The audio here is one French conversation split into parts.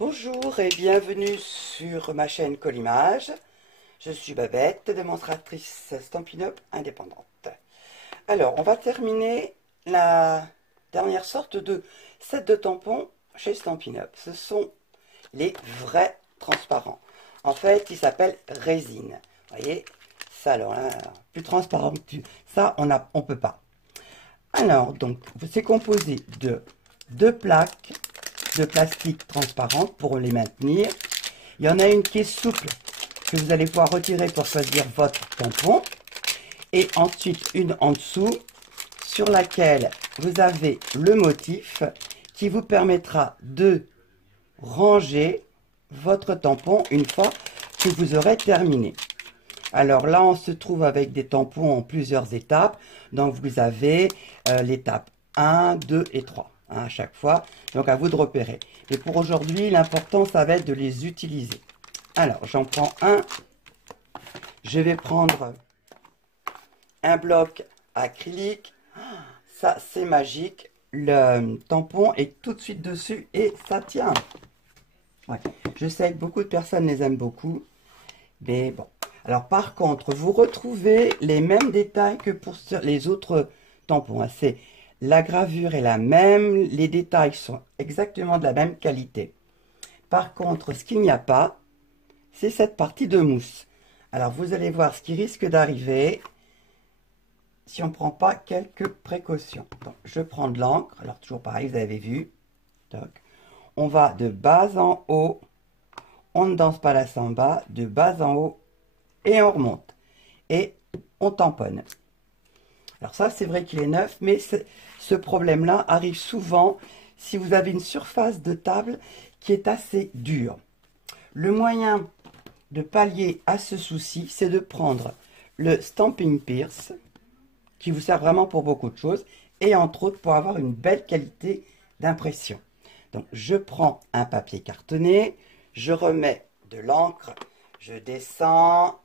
Bonjour et bienvenue sur ma chaîne Collimage. Je suis Babette, démonstratrice Stampin' Up indépendante. Alors, on va terminer la dernière sorte de set de tampons chez Stampin' Up. Ce sont les vrais transparents. En fait, ils s'appellent résine. Vous voyez, ça alors là, plus transparent que ça, on peut pas. Alors, donc, c'est composé de deux plaques de plastique transparente pour les maintenir. Il y en a une qui est souple que vous allez pouvoir retirer pour choisir votre tampon. Et ensuite une en dessous sur laquelle vous avez le motif qui vous permettra de ranger votre tampon une fois que vous aurez terminé. Alors là, on se trouve avec des tampons en plusieurs étapes. Donc vous avez l'étape 1, 2 et 3. À chaque fois, donc à vous de repérer. Et pour aujourd'hui, l'important, ça va être de les utiliser. Alors, j'en prends un. Je vais prendre un bloc acrylique. Ça, c'est magique. Le tampon est tout de suite dessus et ça tient. Ouais. Je sais que beaucoup de personnes les aiment beaucoup. Mais bon. Alors, par contre, vous retrouvez les mêmes détails que pour les autres tampons. C'est... La gravure est la même, les détails sont exactement de la même qualité. Par contre, ce qu'il n'y a pas, c'est cette partie de mousse. Alors, vous allez voir ce qui risque d'arriver si on ne prend pas quelques précautions. Donc, je prends de l'encre. Alors, toujours pareil, vous avez vu. Donc, on va de bas en haut. On ne danse pas la samba. De bas en haut. Et on remonte. Et on tamponne. Alors ça, c'est vrai qu'il est neuf, mais ce problème-là arrive souvent si vous avez une surface de table qui est assez dure. Le moyen de pallier à ce souci, c'est de prendre le Stampin' Pierce, qui vous sert vraiment pour beaucoup de choses, et entre autres pour avoir une belle qualité d'impression. Donc je prends un papier cartonné, je remets de l'encre, je descends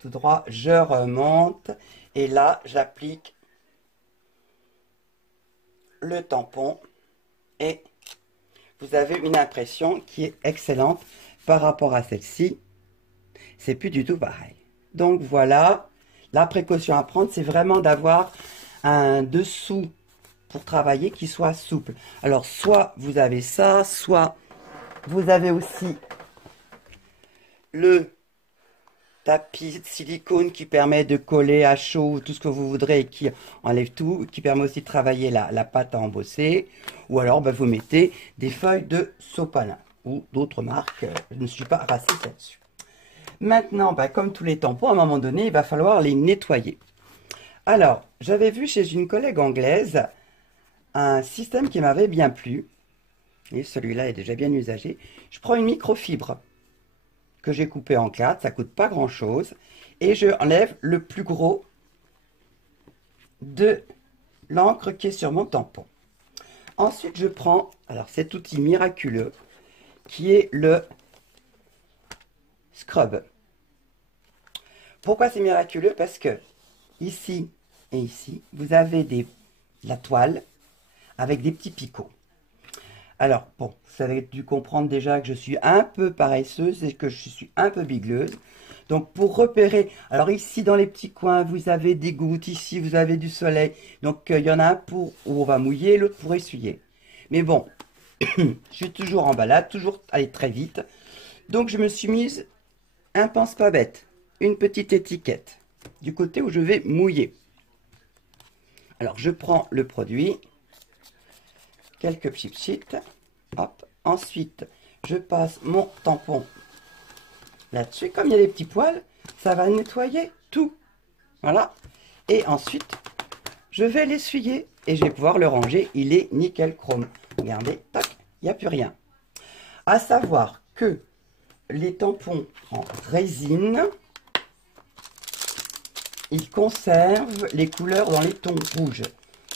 tout droit, je remonte, et là j'applique le tampon et vous avez une impression qui est excellente par rapport à celle-ci. C'est plus du tout pareil. Donc voilà, la précaution à prendre, c'est vraiment d'avoir un dessous pour travailler qui soit souple. Alors soit vous avez ça, soit vous avez aussi le tapis de silicone qui permet de coller à chaud tout ce que vous voudrez et qui enlève tout, qui permet aussi de travailler la pâte à embosser. Ou alors vous mettez des feuilles de sopalin ou d'autres marques. Je ne suis pas raciste là-dessus. Maintenant, comme tous les tampons, à un moment donné, il va falloir les nettoyer. Alors, j'avais vu chez une collègue anglaise un système qui m'avait bien plu. Et celui-là est déjà bien usagé. Je prends une microfibre que j'ai coupé en 4, ça coûte pas grand chose, et je enlève le plus gros de l'encre qui est sur mon tampon. Ensuite je prends, alors cet outil miraculeux qui est le scrub. Pourquoi c'est miraculeux? Parce que ici et ici vous avez la toile avec des petits picots. Alors, bon, vous avez dû comprendre déjà que je suis un peu paresseuse et que je suis un peu bigleuse. Donc, pour repérer, alors ici, dans les petits coins, vous avez des gouttes, ici, vous avez du soleil. Donc, il y en a un où on va mouiller, l'autre pour essuyer. Mais bon, je suis toujours en balade, toujours aller très vite. Donc, je me suis mise un pense pas bête, une petite étiquette du côté où je vais mouiller. Alors, je prends le produit. Quelques pchit-pchit. Hop. Ensuite, je passe mon tampon là-dessus. Comme il y a des petits poils, ça va nettoyer tout. Voilà. Et ensuite, je vais l'essuyer et je vais pouvoir le ranger. Il est nickel chrome. Regardez, tac, il n'y a plus rien. À savoir que les tampons en résine, ils conservent les couleurs dans les tons rouges.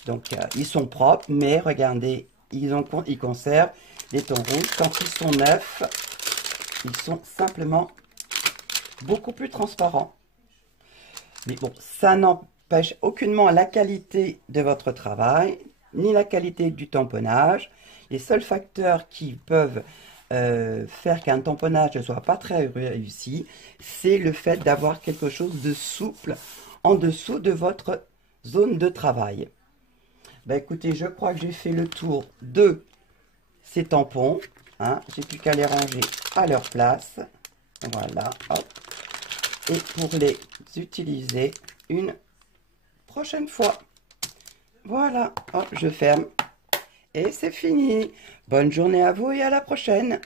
Donc, ils sont propres, mais regardez, ils conservent les tons rouges. Quand ils sont neufs, ils sont simplement beaucoup plus transparents. Mais bon, ça n'empêche aucunement la qualité de votre travail, ni la qualité du tamponnage. Les seuls facteurs qui peuvent faire qu'un tamponnage ne soit pas très réussi, c'est le fait d'avoir quelque chose de souple en dessous de votre zone de travail. Ben écoutez, je crois que j'ai fait le tour de ces tampons. Hein. J'ai plus qu'à les ranger à leur place. Voilà. Hop. Et pour les utiliser une prochaine fois. Voilà. Hop, je ferme. Et c'est fini. Bonne journée à vous et à la prochaine.